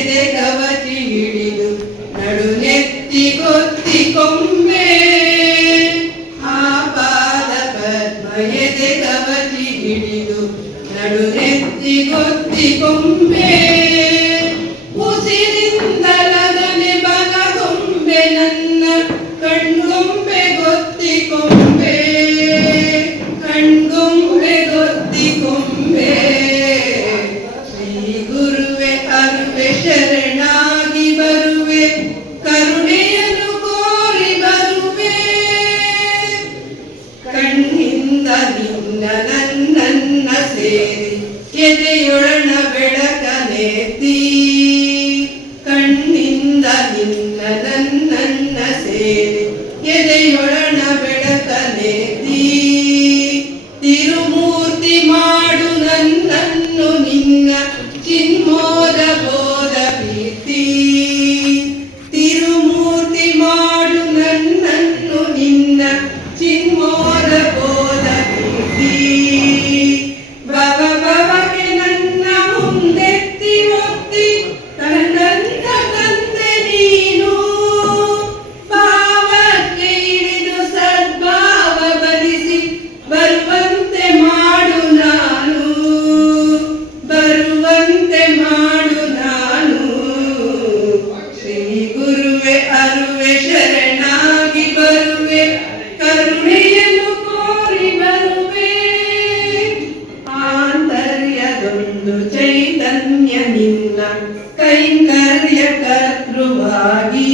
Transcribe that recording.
ಎದೆ ಕವಚಿ ಹಿಡಿದು ನಡುನೆತ್ತಿ ಗೊತ್ತಿಕೊಂಬೆ ಆಪಾದ ಪದ್ಮ ಎದೆ ಕವಚಿ ಹಿಡಿದು ನಡುನೆತ್ತಿ ಗೊತ್ತಿಕೊಂಬೆ ಉಸಿರಿಂದಲಗನೆ ಬಲಗೊಂಬೆ ನನ್ನ ಕಣ್ಗೊಂಬೆ ಗೊತ್ತಿಕೊಂಬೆ ಕಣ್ಗೊಂಬೆ ಗೊತ್ತಿಕೊಂಬೆ ಶ್ರೀ ಗುರುವೆ ಅರುವೆ ಶರಣಾಗಿ ಬರುವೆ ಕರುಣೆಯನ್ನು ಕೋರಿ ಬರುವೆ ಕಣ್ಣಿಂದ ನಿನ್ನ ನನ್ನನ್ನ ಸೇರಿ ಎದೆಯೊಳನ ಬೆಳಕನೆತ್ತಿ ಕಣ್ಣಿಂದ ನಿನ್ನ ನನ್ನನ್ನ ಸೇರಿ ಎದೆಯೊಳನ ಬೆಳಕನೆತ್ತಿ ತಿರುಮೂರ್ತಿ ಮಾಡು ನನ್ನನ್ನು ನಿನ್ನ ಚಿನ್ಮೋದ ಬೋಧ ಕೀರ್ತಿ ತಿರುಮೂರ್ತಿ ಮಾಡು ನನ್ನನ್ನು ನಿನ್ನ ಚಿನ್ಮೋದ ಬೋಧ ಕೀರ್ತಿ ಭವ ಭವಗೆ ನನ್ನ ಮುಂದೆತ್ತಿ ಒತ್ತಿ ತನ್ನಂತ ತಂದೆ ನೀನು ಭಾವಕ್ಕೆ ಇಳಿದು ಸದ್ಭಾವ ಬರಿಸಿ ಬರುವಂತೆ ಮಾಡು ನಾನು ಬರುವಂತೆ ಮಾಡು ನಾನು ಶ್ರೀ ಗುರುವೆ ಅರುವೆ ಶರಣಾಗಿ ಬರುವೆ ಕರುಣೆಯನ್ನು ಕೋರಿ ಬರುವೆ ಆಂತರ್ಯದೊಂದು ಚೈತನ್ಯ ನಿನ್ನ ಕೈಂಕರ್ಯ ಕರ್ತೃವಾಗಿ